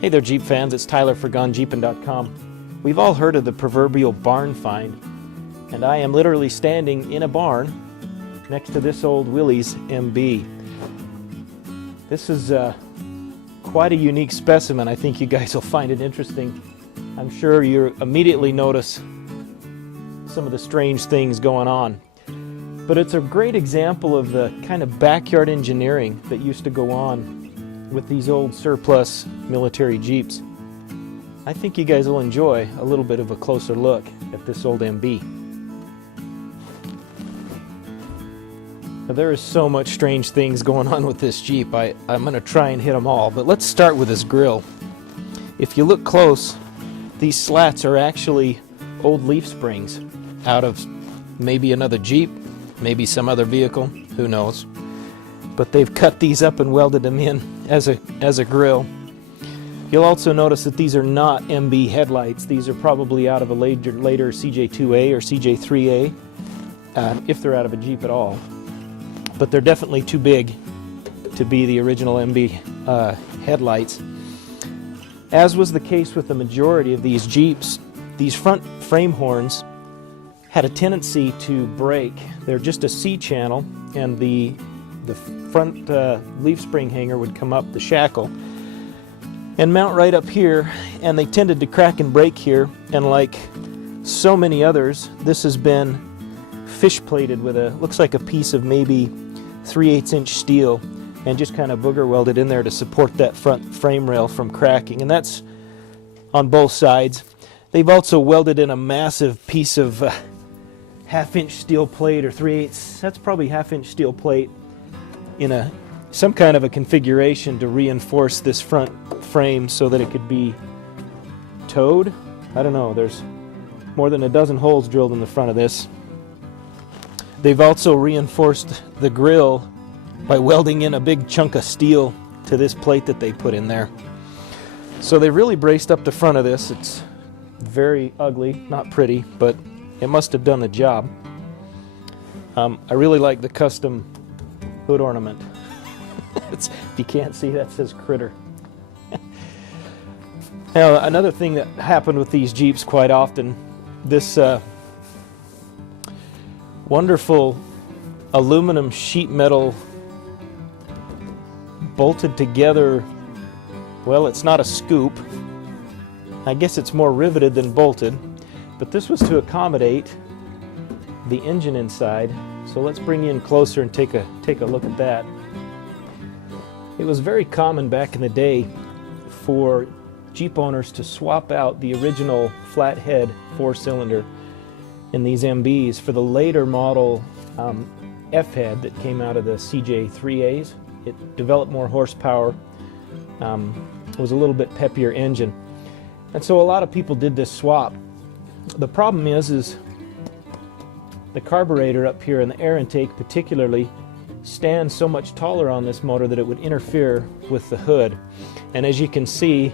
Hey there, Jeep fans. It's Tyler for GoneJeepin.com. We've all heard of the proverbial barn find, and I am literally standing in a barn next to this old Willys MB. This is quite a unique specimen. I think you guys will find it interesting. I'm sure you immediately notice some of the strange things going on. But it's a great example of the kind of backyard engineering that used to go on with these old surplus military Jeeps. I think you guys will enjoy a little bit of a closer look at this old MB. Now, there is so much strange things going on with this Jeep. I'm going to try and hit them all, but let's start with this grill. If you look close, these slats are actually old leaf springs out of maybe another Jeep, maybe some other vehicle, who knows. But they've cut these up and welded them in as a grill. You'll also notice that these are not MB headlights. These are probably out of a later CJ2A or CJ3A, if they're out of a Jeep at all. But they're definitely too big to be the original MB headlights. As was the case with the majority of these Jeeps, these front frame horns had a tendency to break. They're just a C-channel, and the front leaf spring hanger would come up the shackle and mount right up here, and they tended to crack and break here. And like so many others, this has been fish plated with looks like a piece of maybe 3/8" steel, and just kind of booger welded in there to support that front frame rail from cracking. And that's on both sides. They've also welded in a massive piece of 1/2" steel plate, or 3/8. That's probably 1/2" steel plate in some kind of a configuration to reinforce this front frame so that it could be towed. I don't know, there's more than a dozen holes drilled in the front of this. They've also reinforced the grill by welding in a big chunk of steel to this plate that they put in there. So they really braced up the front of this. It's very ugly, not pretty, but it must have done the job. I really like the custom hood ornament. If you can't see, that says Critter. Now, another thing that happened with these Jeeps quite often, this wonderful aluminum sheet metal bolted together, well, it's not a scoop. I guess it's more riveted than bolted, but this was to accommodate the engine inside. So let's bring you in closer and take a look at that. It was very common back in the day for Jeep owners to swap out the original flathead 4-cylinder in these MBs for the later model F-head that came out of the CJ3As. It developed more horsepower, it was a little bit peppier engine, and so a lot of people did this swap. The problem is the carburetor up here and the air intake particularly stands so much taller on this motor that it would interfere with the hood. And as you can see,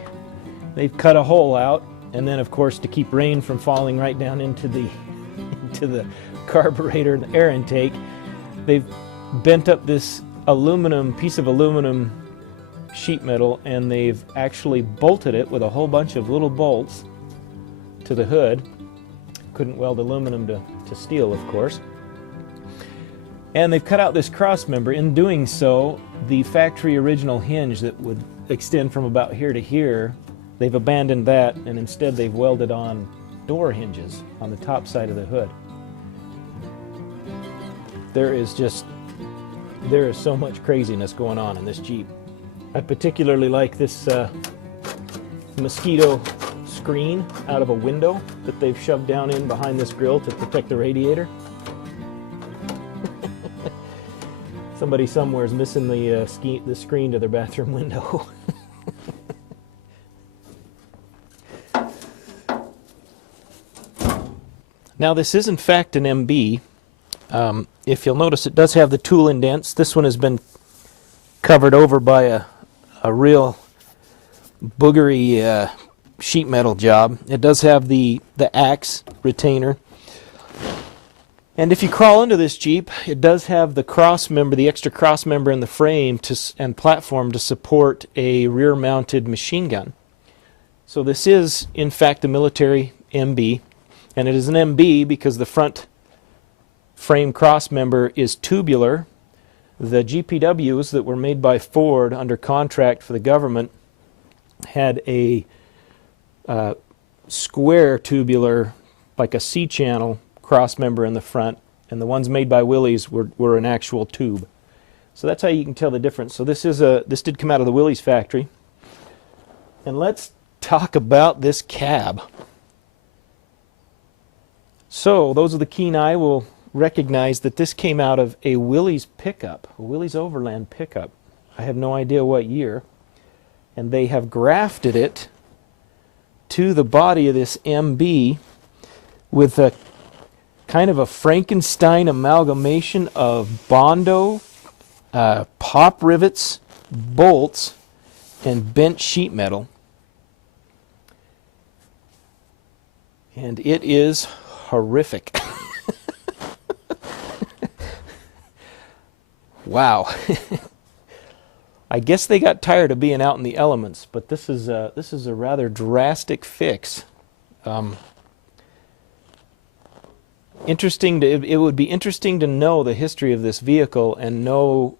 they've cut a hole out, and then of course to keep rain from falling right down into the carburetor and the air intake, they've bent up this piece of aluminum sheet metal, and they've actually bolted it with a whole bunch of little bolts to the hood. Couldn't weld aluminum to steel, of course. And they've cut out this cross member. In doing so, the factory original hinge that would extend from about here to here, they've abandoned that, and instead they've welded on door hinges on the top side of the hood. There is so much craziness going on in this Jeep. I particularly like this mosquito screen out of a window that they've shoved down in behind this grill to protect the radiator. Somebody somewhere is missing the screen to their bathroom window. Now, this is in fact an MB. If you'll notice, it does have the tool indents. This one has been covered over by a real boogery sheet metal job. It does have the axe retainer. And if you crawl into this Jeep, it does have the cross member, the extra cross member in the frame and platform to support a rear-mounted machine gun. So this is, in fact, a military MB, and it is an MB because the front frame cross member is tubular. The GPWs that were made by Ford under contract for the government had a square tubular, like a C-channel cross member in the front, and the ones made by Willys were an actual tube. So that's how you can tell the difference. So this did come out of the Willys factory. And let's talk about this cab. So those of the keen eye will recognize that this came out of a Willys pickup, a Willys Overland pickup. I have no idea what year. And they have grafted it to the body of this MB with a kind of a Frankenstein amalgamation of Bondo, pop rivets, bolts, and bent sheet metal. And it is horrific. Wow. I guess they got tired of being out in the elements, but this is a rather drastic fix. It would be interesting to know the history of this vehicle and know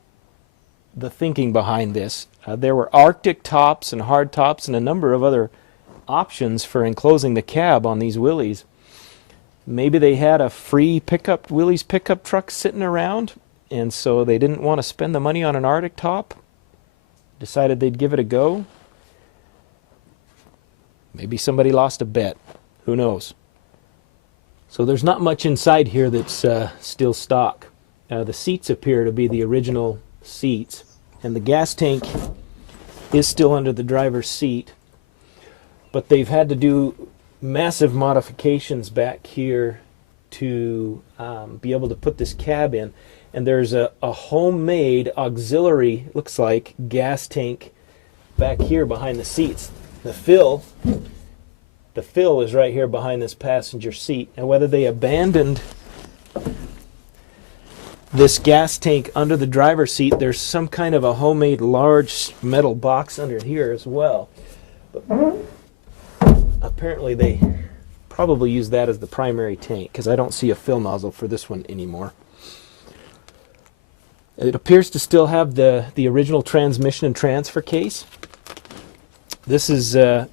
the thinking behind this. There were Arctic tops and hard tops and a number of other options for enclosing the cab on these Willys. Maybe they had a free Willys pickup truck sitting around, and so they didn't want to spend the money on an Arctic top. Decided they'd give it a go. Maybe somebody lost a bet. Who knows? So there's not much inside here that's still stock. The seats appear to be the original seats, and the gas tank is still under the driver's seat. But they've had to do massive modifications back here to be able to put this cab in. And there's a homemade auxiliary, looks like, gas tank back here behind the seats. The fill is right here behind this passenger seat. And whether they abandoned this gas tank under the driver's seat, there's some kind of a homemade large metal box under here as well. But apparently they probably use that as the primary tank, because I don't see a fill nozzle for this one anymore. It appears to still have the original transmission and transfer case. This is the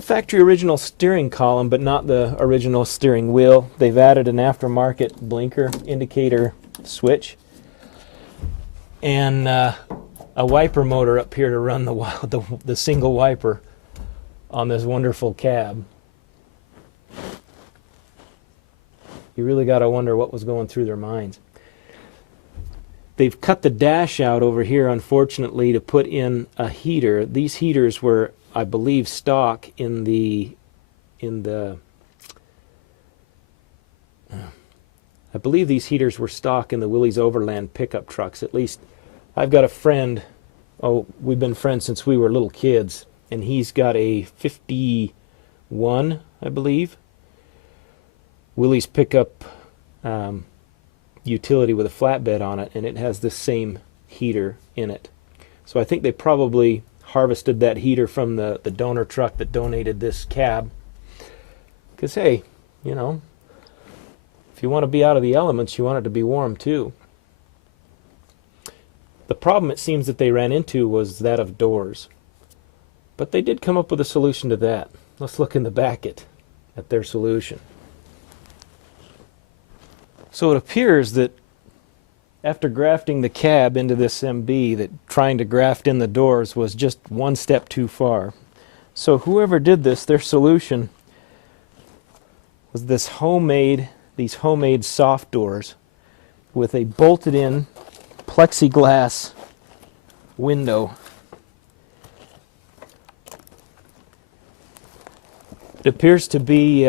factory original steering column, but not the original steering wheel. They've added an aftermarket blinker indicator switch and a wiper motor up here to run the single wiper on this wonderful cab. You really got to wonder what was going through their minds. They've cut the dash out over here, unfortunately, to put in a heater. These heaters were, I believe, stock in the I believe these heaters were stock in the Willys Overland pickup trucks. At least I've got a friend, we've been friends since we were little kids, and he's got a 51, I believe, Willys pickup utility with a flatbed on it, and it has this same heater in it. So I think they probably harvested that heater from the donor truck that donated this cab. Because, hey, you know, if you want to be out of the elements, you want it to be warm too. The problem it seems that they ran into was that of doors. But they did come up with a solution to that. Let's look in the back at their solution. So it appears that after grafting the cab into this MB, that trying to graft in the doors was just one step too far. So whoever did this, their solution was these homemade soft doors with a bolted in plexiglass window. It appears to be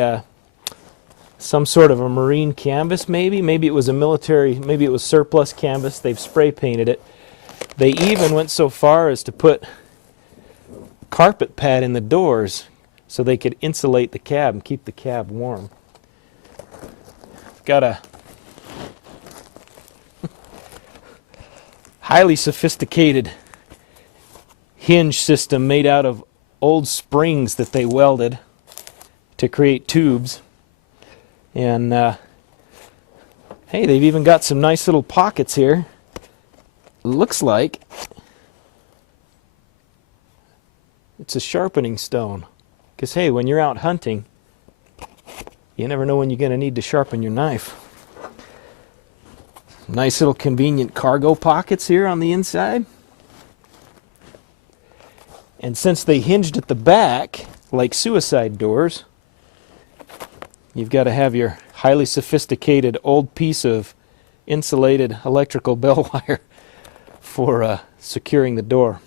some sort of a marine canvas, maybe it was a military, maybe it was surplus canvas. They've spray painted it. They even went so far as to put carpet pad in the doors so they could insulate the cab and keep the cab warm. Got a highly sophisticated hinge system made out of old springs that they welded to create tubes. And hey, they've even got some nice little pockets here. Looks like it's a sharpening stone. Because hey, when you're out hunting, you never know when you're going to need to sharpen your knife. Nice little convenient cargo pockets here on the inside. And since they hinged at the back, like suicide doors, you've got to have your highly sophisticated old piece of insulated electrical bell wire for securing the door.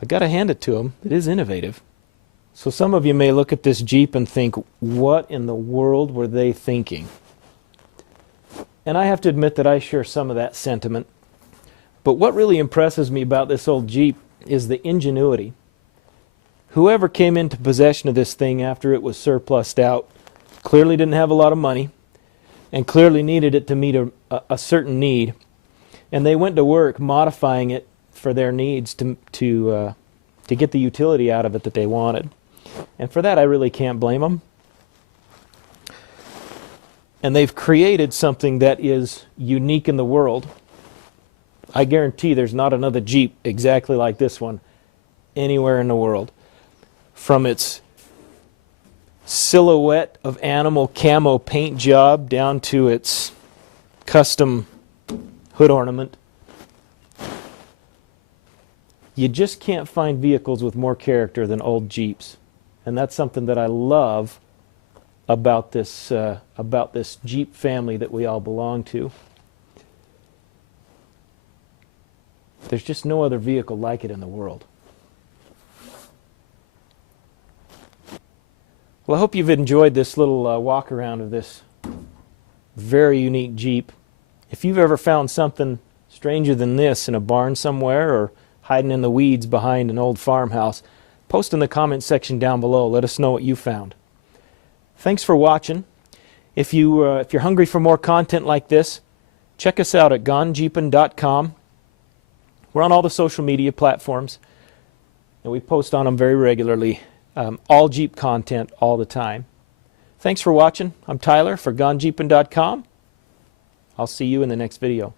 I got to hand it to them. It is innovative. So some of you may look at this Jeep and think, what in the world were they thinking? And I have to admit that I share some of that sentiment. But what really impresses me about this old Jeep is the ingenuity. Whoever came into possession of this thing after it was surplused out clearly didn't have a lot of money and clearly needed it to meet a certain need. And they went to work modifying it for their needs to get the utility out of it that they wanted. And for that, I really can't blame them. And they've created something that is unique in the world. I guarantee there's not another Jeep exactly like this one anywhere in the world. From its silhouette of animal camo paint job down to its custom hood ornament. You just can't find vehicles with more character than old Jeeps. And that's something that I love about this Jeep family that we all belong to. There's just no other vehicle like it in the world. Well, I hope you've enjoyed this little walk around of this very unique Jeep. If you've ever found something stranger than this in a barn somewhere or hiding in the weeds behind an old farmhouse, post in the comment section down below. Let us know what you found. Thanks for watching. If you're hungry for more content like this, check us out at gonejeepin.com. We're on all the social media platforms, and we post on them very regularly. All Jeep content all the time. Thanks for watching. I'm Tyler for gonejeepin.com. I'll see you in the next video.